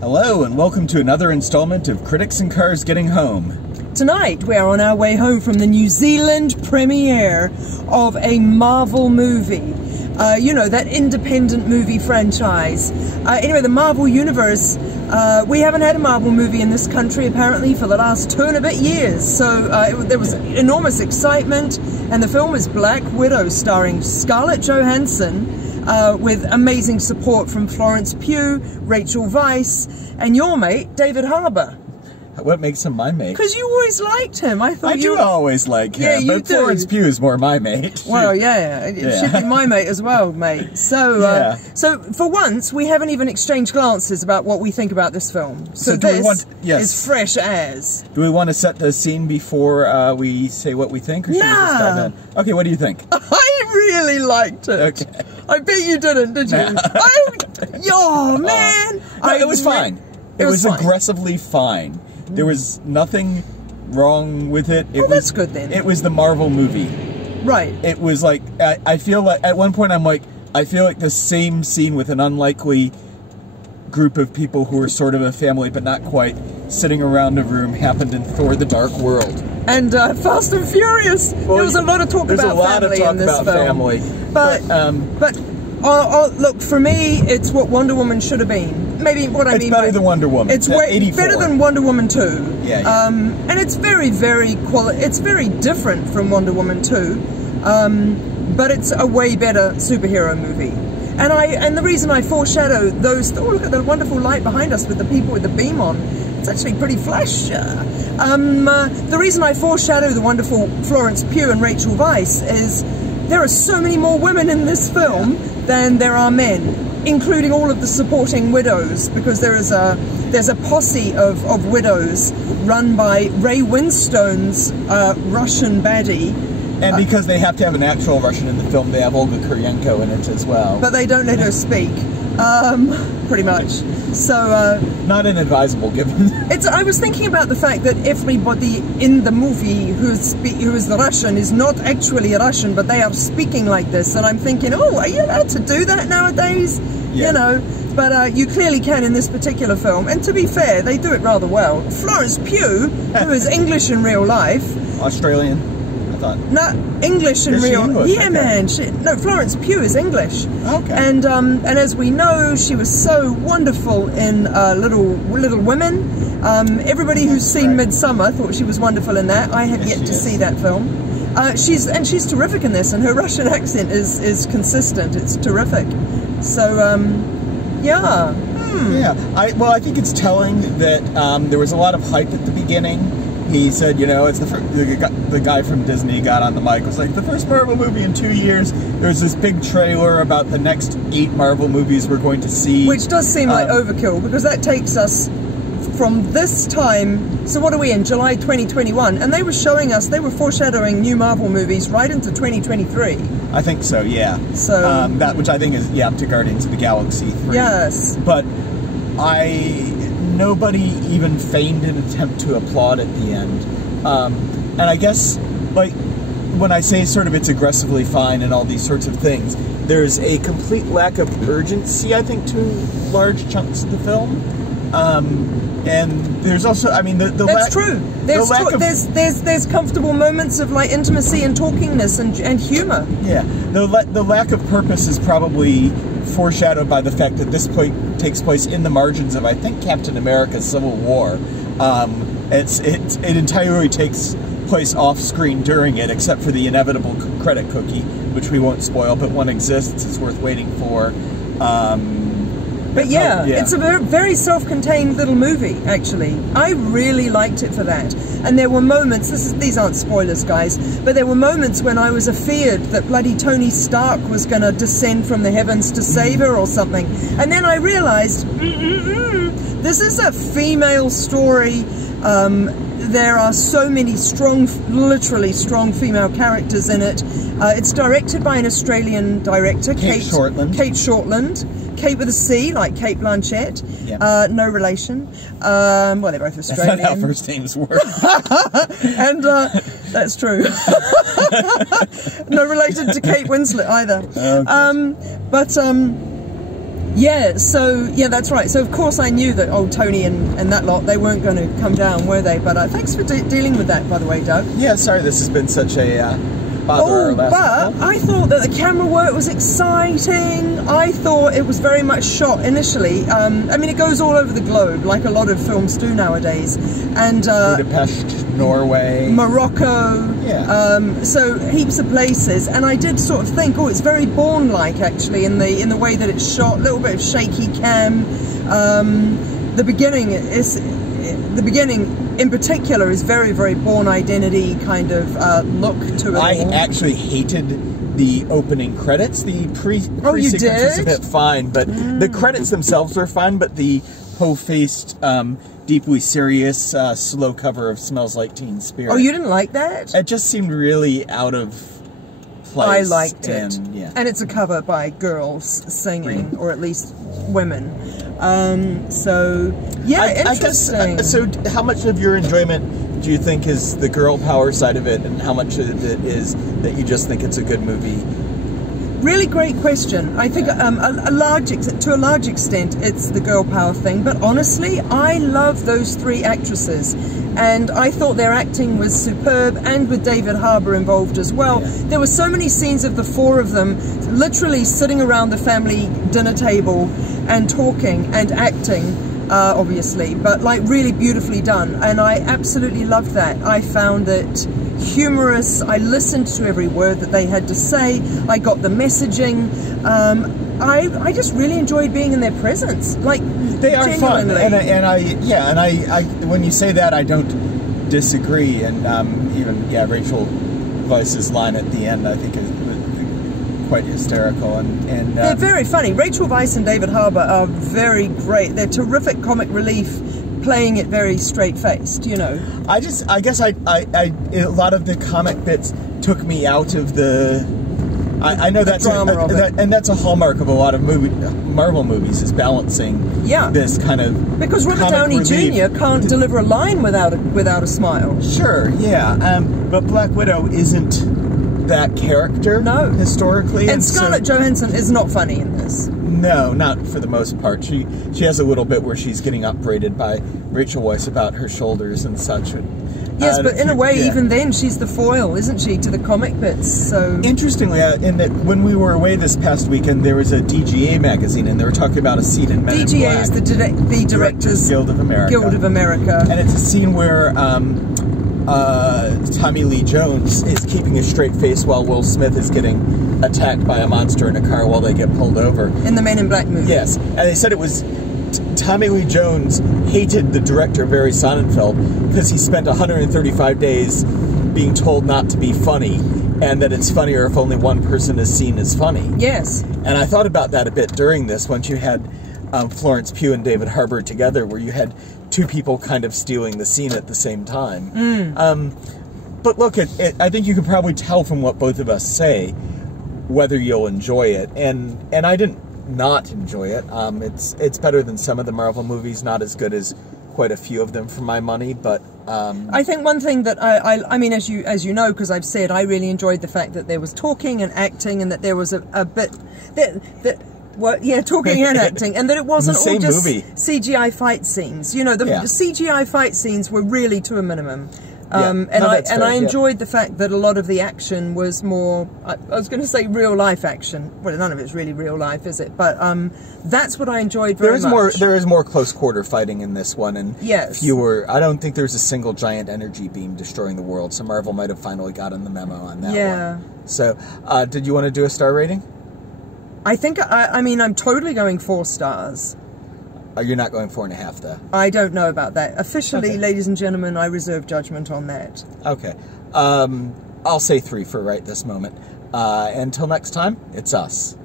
Hello, and welcome to another installment of Critics and Cars Getting Home. Tonight, we are on our way home from the New Zealand premiere of a Marvel movie. You know, that independent movie franchise. Anyway, the Marvel Universe, we haven't had a Marvel movie in this country, apparently, for the last 2 and a bit years. So there was enormous excitement, and the film is Black Widow, starring Scarlett Johansson, with amazing support from Florence Pugh, Rachel Weisz, and your mate, David Harbour. What makes him my mate? Because you always liked him. I do always like him, yeah, but Florence Pugh is more my mate. Well, yeah, it should be my mate as well, mate. So, so for once, we haven't even exchanged glances about what we think about this film. So this is fresh as. Do we want to set the scene before we say what we think, or should we just dive in? Okay, what do you think? I really liked it. Okay. I bet you didn't, did you? Oh, man! No, it was fine. It was aggressively fine. There was nothing wrong with it. That's good then. It was the Marvel movie. Right. It was like, I feel like, at one point I'm like, I feel like the same scene with an unlikely group of people who are sort of a family but not quite, sitting around a room, happened in Thor: The Dark World. And Fast and Furious. Well, there was a lot of talk about family in this film. But look, for me, it's what Wonder Woman should have been. Maybe what I mean. It's better than Wonder Woman. It's way better than Wonder Woman 2. Yeah. And it's very it's very different from Wonder Woman 2. But it's a way better superhero movie. And the reason I foreshadow those. Oh, look at the wonderful light behind us with the people with the beam on. It's actually pretty flash. The reason I foreshadow the wonderful Florence Pugh and Rachel Weisz is there are so many more women in this film than there are men, including all of the supporting widows, because there's a posse of widows run by Ray Winstone's Russian baddie. And because they have to have an actual Russian in the film, they have Olga Kurylenko in it as well. But they don't let her speak, pretty much. So not inadvisable, given. I was thinking about the fact that everybody in the movie who is the Russian is not actually Russian, but they are speaking like this, and I'm thinking, oh, are you allowed to do that nowadays? Yeah. You know, but you clearly can in this particular film. And to be fair, they do it rather well. Florence Pugh, who is English in real life, Australian. No, English in real. English? Yeah, okay. Man. No, Florence Pugh is English. Okay. And as we know, she was so wonderful in Little Women. Everybody who's seen Midsummer thought she was wonderful in that. I had yet to see that film. She's terrific in this, and her Russian accent is consistent. It's terrific. So yeah. Yeah. I think it's telling that there was a lot of hype at the beginning. He said, you know, it's the guy from Disney got on the mic, was like, the first Marvel movie in 2 years. There's this big trailer about the next 8 Marvel movies we're going to see. Which does seem like overkill, because that takes us from this time, so what are we in, July 2021? And they were foreshadowing new Marvel movies right into 2023. I think so, yeah. So that, which I think is, to Guardians of the Galaxy 3. Yes. But nobody even feigned an attempt to applaud at the end. And I guess, like, when I say sort of it's aggressively fine and all these sorts of things, there's a complete lack of urgency, I think, to large chunks of the film. And there's also, I mean, that's true. There's comfortable moments of, like, intimacy and talkingness and humor. Yeah. The lack of purpose is probably foreshadowed by the fact that this takes place in the margins of, I think, Captain America's Civil War. It entirely takes place off-screen during it, except for the inevitable credit cookie, which we won't spoil, but one exists. It's worth waiting for. But yeah, it's a very self-contained little movie, actually. I really liked it for that. And there were moments, these aren't spoilers, guys, but there were moments when I was afeared that bloody Tony Stark was going to descend from the heavens to save her or something. And then I realized, this is a female story. There are so many literally strong female characters in it. It's directed by an Australian director, Kate Shortland. Kate with a C, like Kate Blanchett. Yeah. No relation. Well, they're both Australian. That's not how first names work. And that's true. No related to Kate Winslet either. Yeah, so, yeah, that's right. So, of course, I knew that old Tony and that lot, they weren't going to come down, were they? But thanks for dealing with that, by the way, Doug. Yeah, sorry this has been such a bother. But I thought that the camera work was exciting. I thought it was very much shot initially. I mean, it goes all over the globe, like a lot of films do nowadays. And Budapest, Norway, Morocco, yeah. So heaps of places. And I did sort of think, oh, it's very Bourne-like actually in the way that it's shot. A little bit of shaky cam. The beginning in particular is very, very Bourne Identity kind of look to it. I actually hated the opening credits. The pre-sequence was a bit fine, but the credits themselves were fine, but the whole-faced, deeply serious, slow cover of Smells Like Teen Spirit. Oh, you didn't like that? It just seemed really out of place. I liked it. Yeah. And it's a cover by girls singing, or at least women. So, yeah, interesting. So how much of your enjoyment do you think is the girl power side of it, and how much of it is that you just think it's a good movie? Really great question. I think to a large extent it's the girl power thing, but honestly I love those three actresses and I thought their acting was superb, and with David Harbour involved as well. Yeah. There were so many scenes of the four of them literally sitting around the family dinner table and talking and acting, obviously, but like really beautifully done, and I absolutely loved that. I found it humorous. I listened to every word that they had to say. I got the messaging. I just really enjoyed being in their presence. Like, they are genuinely. fun, and I when you say that, I don't disagree. And even Rachel Weisz's line at the end, I think, is quite hysterical, and they're very funny. Rachel Weisz and David Harbour are very great. They're terrific comic relief, playing it very straight-faced, you know. I guess a lot of the comic bits took me out of the. I know that's and that's a hallmark of a lot of Marvel movies, is balancing this kind of, because Robert Downey Jr. can't deliver a line without a smile. Sure, yeah, but Black Widow isn't that character, historically, and Scarlett Johansson is not funny in this. No, not for the most part. She has a little bit where she's getting upbraided by Rachel Weisz about her shoulders and such. Yes, but in a way, even then, she's the foil, isn't she, to the comic bits? So interestingly, in that when we were away this past weekend, there was a DGA magazine, and they were talking about a scene in Men in Black. DGA is the Directors Guild of America. And it's a scene where Tommy Lee Jones is keeping a straight face while Will Smith is getting attacked by a monster in a car while they get pulled over. In the Men in Black movie. Yes, and they said it was Tommy Lee Jones hated the director, Barry Sonnenfeld, because he spent 135 days being told not to be funny, and that it's funnier if only one person is seen as funny. Yes. And I thought about that a bit during this, once you had Florence Pugh and David Harbour together, where you had two people kind of stealing the scene at the same time. But look, I think you can probably tell from what both of us say whether you'll enjoy it, and I didn't not enjoy it. It's better than some of the Marvel movies, not as good as quite a few of them for my money, but I think one thing that I mean, as you know, because I've said, I really enjoyed the fact that there was talking and acting, and that there was a bit talking and acting, and that it wasn't all just CGI fight scenes. You know, the CGI fight scenes were really to a minimum. I enjoyed the fact that a lot of the action was more, I was going to say real life action. Well, none of it's really real life, is it? But that's what I enjoyed very much. There is more close quarter fighting in this one, and yes. I don't think there's a single giant energy beam destroying the world, so Marvel might have finally gotten the memo on that one. So, did you want to do a star rating? I think, I mean, I'm totally going 4 stars. You're not going 4.5, though? I don't know about that. Officially, ladies and gentlemen, I reserve judgment on that. Okay. I'll say 3 for right this moment. Until next time, it's us.